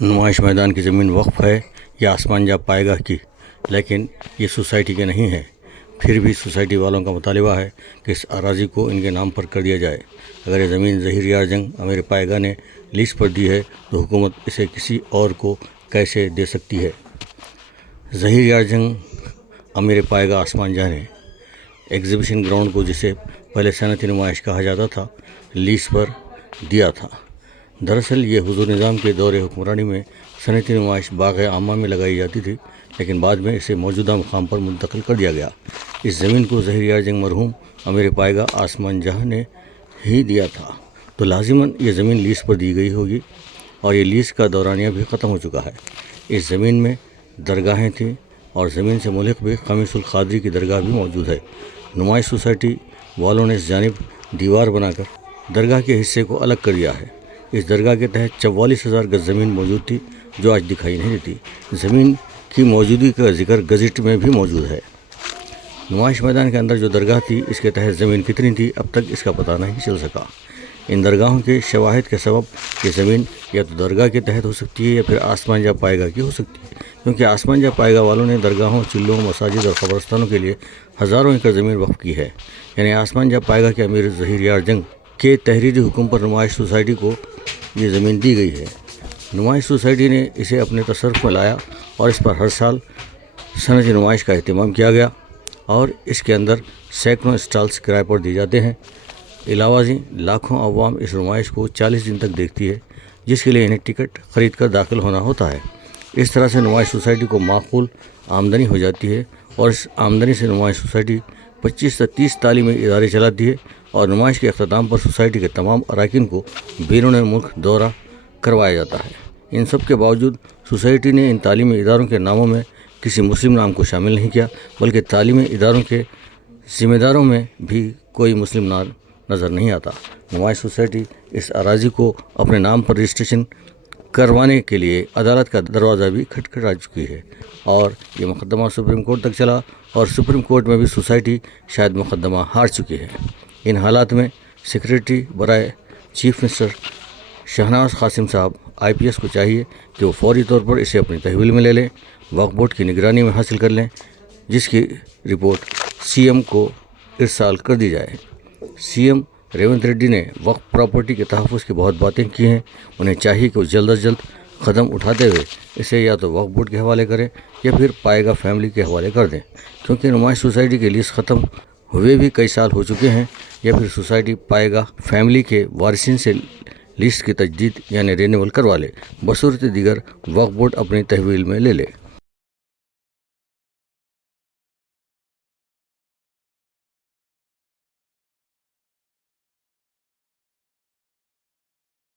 नुमाइश मैदान की ज़मीन वक्फ है या आसमान जा पाएगा की, लेकिन ये सोसाइटी के नहीं है। फिर भी सोसाइटी वालों का मुतालिबा है कि इस अराज़ी को इनके नाम पर कर दिया जाए। अगर ये ज़मीन ज़हीर यार जंग अमीर पाएगा ने लीज पर दी है तो हुकूमत इसे किसी और को कैसे दे सकती है। ज़हीर यार जंग अमीर पाएगा आसमान जा ने एग्ज़िबिशन ग्राउंड को, जिसे पहले सनती नुमाइश कहा जाता था, लीज पर दिया था। दरअसल ये हुजूर निज़ाम के दौरे हुक्मरानी में सनती नुमाइश बाग़ आमा में लगाई जाती थी, लेकिन बाद में इसे मौजूदा मुकाम पर मुंतकिल कर दिया गया। इस ज़मीन को ज़हीर यार जंग मरहूम अमीर पाएगा आसमान जहाँ ने ही दिया था, तो लाजिमन ये ज़मीन लीज़ पर दी गई होगी और ये लीज़ का दौरानिया भी ख़त्म हो चुका है। इस ज़मीन में दरगाहें थीं और ज़मीन से मुल्क भी ख़मीसुल क़ादरी की दरगाह भी मौजूद है। नुमाइश सोसाइटी वालों ने इस जानिब दीवार बनाकर दरगाह के हिस्से को अलग कर दिया है। इस दरगाह के तहत 44,000 गज ज़मीन मौजूद थी, जो आज दिखाई नहीं देती। ज़मीन की मौजूदगी का जिक्र गज़ट में भी मौजूद है। नुमाइश मैदान के अंदर जो दरगाह थी, इसके तहत ज़मीन कितनी थी, अब तक इसका पता नहीं चल सका। इन दरगाहों के शवाहिद के सबब ये ज़मीन या तो दरगाह के तहत हो सकती है या फिर आसमान जा पाएगा की हो सकती है, क्योंकि आसमान जा पाएगा वालों ने दरगाहों, चिल्लों, मसाजिद और क़ब्रस्तानों के लिए हज़ारों एकड़ ज़मीन वक्फ की है। यानी आसमान जा पाएगा के अमीर ज़हीर यार जंग के तहरीरी हुक्म पर नुमाइश सोसाइटी को ये ज़मीन दी गई है। नुमाइश सोसाइटी ने इसे अपने तसर्रुफ़ में लाया और इस पर हर साल सनती नुमाइश का अहतमाम किया गया और इसके अंदर सैकड़ों स्टॉल्स किराए पर दिए जाते हैं। इलावाजी लाखों अवाम इस नुमाइश को 40 दिन तक देखती है, जिसके लिए इन्हें टिकट ख़रीद कर दाखिल होना होता है। इस तरह से नुमाइश सोसाइटी को माकूल आमदनी हो जाती है और इस आमदनी से नुमाइश सोसाइटी 25 से 30 तालीमी इदारे चलाती है और नुमाइश के अख्ताम पर सोसाइटी के तमाम अरकान को बैरून मुल्क दौरा करवाया जाता है। इन सब के बावजूद सोसाइटी ने इन तालीमी इदारों के नामों में किसी मुस्लिम नाम को शामिल नहीं किया, बल्कि तालीमी इदारों के ज़िम्मेदारों में भी कोई मुस्लिम नाम नज़र नहीं आता। नुमाइश सोसाइटी इस अराज़ी को अपने नाम पर रजिस्ट्रेशन करवाने के लिए अदालत का दरवाज़ा भी खटखटा चुकी है और ये मुकदमा सुप्रीम कोर्ट तक चला और सुप्रीम कोर्ट में भी सोसाइटी शायद मुकदमा हार चुकी है। इन हालात में सेक्रेटरी बराए चीफ मिनिस्टर शहनाज कासिम साहब IPS को चाहिए कि वो फौरी तौर पर इसे अपनी तहवील में ले लें, वक्फ बोर्ड की निगरानी में हासिल कर लें, जिसकी रिपोर्ट CM को इरसाल कर दी जाए। CM रेवंत रेड्डी ने वक्फ प्रॉपर्टी के तहफ़्फ़ुज़ की बहुत बातें की हैं। उन्हें चाहिए कि वो जल्द अज जल्द कदम उठाते हुए इसे या तो वक्फ बोर्ड के हवाले करें या फिर पाएगा फैमिली के हवाले कर दें, क्योंकि नुमाइश सोसाइटी के लीज़ ख़त्म हुए भी कई साल हो चुके हैं। या फिर सोसाइटी पाएगा फैमिली के वारिसिन से लीज़ की तजदीद यानी रिन्यूअल करवा ले, बसूरत दीगर वक्फ बोर्ड अपनी तहवील में ले ले।